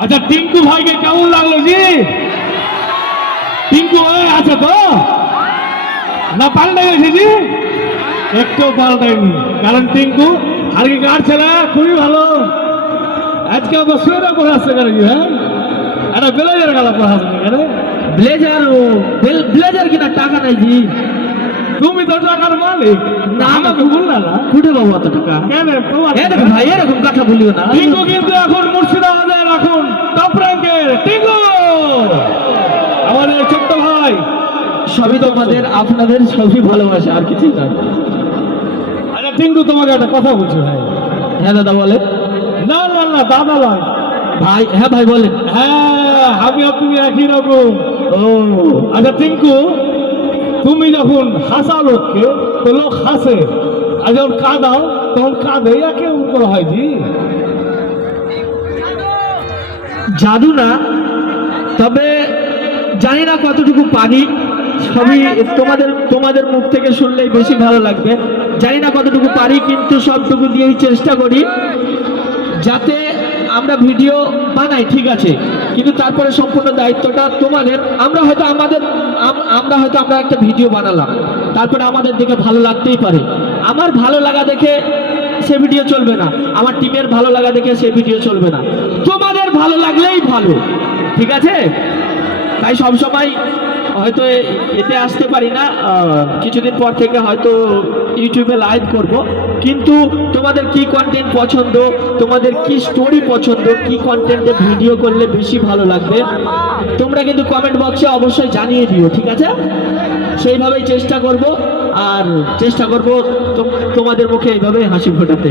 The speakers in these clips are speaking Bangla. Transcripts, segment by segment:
আচ্ছা টিঙ্কু ভাইকে কেমন লাগলো জি? টিঙ্কু ভাই আছে তো না পাল্টে গেছে জি? একটু পাল্টায়নি, কারণ টিঙ্কু আগেকার ছেলে খুবই ভালো। আজকে আবার সোয়েটা পরে আসছে কেন জি? হ্যাঁ একটা ব্লেজার গালা পরে আসছে কেন? ব্লেজার ব্লেজার কিনা টাকা নাই জি। তুমি তো টাকার মালিক, না আমাকে বললা না ফুটে বাবু অত টাকা কেন? এরকম ভাই এরকম কথা বলিও না। টিঙ্কু কিন্তু এখন মুর্শিদাবাদের এখন টপ র্যাঙ্কের টিঙ্কু, আমাদের ছোট্ট ভাই। সবই তোমাদের আপনাদের সবই ভালোবাসা, আর কিছুই না। আচ্ছা টিঙ্কু তোমাকে একটা কথা বলছি ভাই। হ্যাঁ দাদা বলে। না না না দাদা নয় ভাই, হ্যাঁ ভাই বলেন। হ্যাঁ আমি আর তুমি একই রকম। ও আচ্ছা টিঙ্কু, তুমি যখন হাসা লোককে তো লোক হাসে, আর যখন কাঁদাও তখন কাঁদে, একে উপর হয় জি। জাদু না, তবে জানি না কতটুকু পারি। সবই তোমাদের মুখ থেকে শুনলেই বেশি ভালো লাগবে। জানি না কতটুকু পারি, কিন্তু সবটুকু দিয়েই চেষ্টা করি যাতে আমরা ভিডিও বানাই, ঠিক আছে, কিন্তু তারপরে সম্পূর্ণ দায়িত্বটা তোমাদের। আমরা হয়তো আমরা একটা ভিডিও বানালাম, তারপরে আমাদের দেখে ভালো লাগতেই পারে। আমার ভালো লাগা দেখে সে ভিডিও চলবে না, আমার টিমের ভালো লাগা দেখে সে ভিডিও চলবে না। তোমাদের ভালো লাগলেই ভালো, ঠিক আছে? তাই সবসময় হয়তো এতে আসতে পারি না, কিছুদিন পর থেকে হয়তো ইউটিউবে লাইভ করব। কিন্তু তোমাদের কি কন্টেন্ট পছন্দ, তোমাদের কি স্টোরি পছন্দ, কি কন্টেন্টে ভিডিও করলে বেশি ভালো লাগবে, তোমরা কিন্তু কমেন্ট বক্সে অবশ্যই জানিয়ে দিও, ঠিক আছে? সেইভাবেই চেষ্টা করব, আর চেষ্টা করব তোমাদের মুখে এইভাবে হাসি ফোটাতে।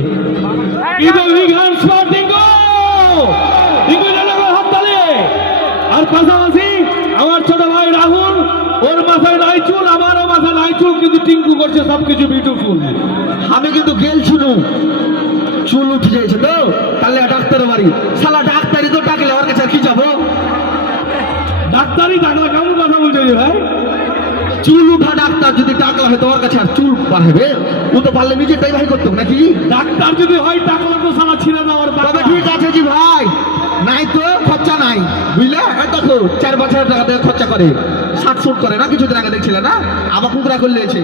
আর পাশাপাশি আমার ছোট ভাই রাহুল, ওর মাথায় নাই চুল, আমারও মাথায় নাই চুল, কিন্তু টিঙ্কু করছে সবকিছু বিউটিফুল। আমি কিন্তু গেলছিল, চুল উঠে যাইছে তো, তাহলে ডাক্তারের বাড়ি, শালা ডাক্তারি তো ডাকলে ওর কাছে কি যাবো? ডাক্তারই ডাকলে কেমন কথা বলছে যে ভাই? চুল উঠা ডাক্তার যদি ডাকলা হয় তো ওর কাছে আর চুল বাড়বে? ও তো পারলে নিজেরটাই ভাই করতো নাকি? ডাক্তার যদি হয় টাকা তো সারা ছিঁড়ে দেওয়ার। তবে ঠিক আছে জি ভাই, নাই তো খরচা নাই, বুঝলে? দেখো 4-5 টাকা দিয়ে খরচা করে, 60 করে না, কিছুদিন আগে দেখছিলে না, আবার কুকুরা করলেছে।